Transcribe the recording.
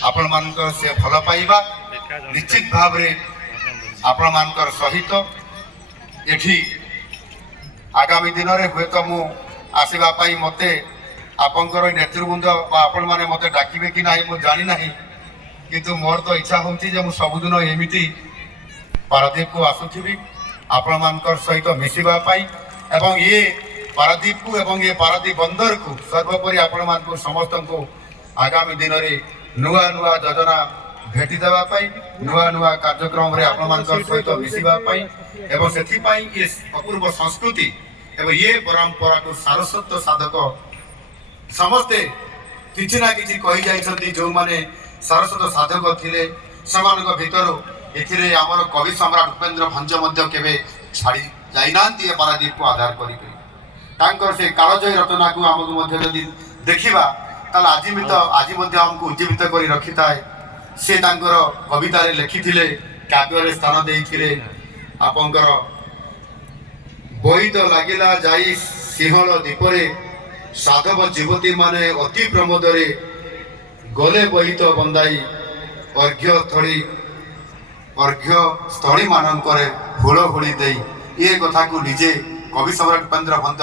आपण मानकर से भल पाइबा निश्चित भाव रे आपण मानकर सहित एठी आगामी दिन में हुए तो मु आसवा मते आपंकर नेतृवृंद आपण मैंने मत डाकिबे कि नहीं मुझे जानी ना किंतु मोर तो इच्छा होती जे मु सबुदिन एमती पारादीप को आसुथी आपण मानकर सहित मिसवा एवं ये पारादीप को एवं ये पारादीप बंदर को सर्वोपरि आपण मान समस्त को आगामी दिन में नुआ नुआ योजना भेटी देवाई नुआ नुआ कार्यक्रम रे आपण मानकर सहित मिसवा एवं से ये अपूर्व संस्कृति एवं ये परंपरा को सारस्वत साधक समस्ते किसी ना कि कही जाइछन्ति जो माने सारस्वत साधक थिले समान भितर एथिरे आमर कवि सम्राट उपेन्द्र भंज मध्य केबे छाड़ी जाइनांती पारादीप को आधार करिके तांकर से कालजयी रचना को आमको मध्य यदि देखिबा ताल आज मध्य हमको उज्जीवित करी रखी थाए से तांकर कविता रे लिखिथिले काव्य रे स्थान देइथिले आपनकर बोई तो लागिला जाई सिंहल दीपरे साधव युवती माने अति प्रमोदरे गले बोई तो बंदाई अर्घ्य स्थली मानक फूल होली दे ये कथा को निजे कवि सम्राट उपेन्द्र भंज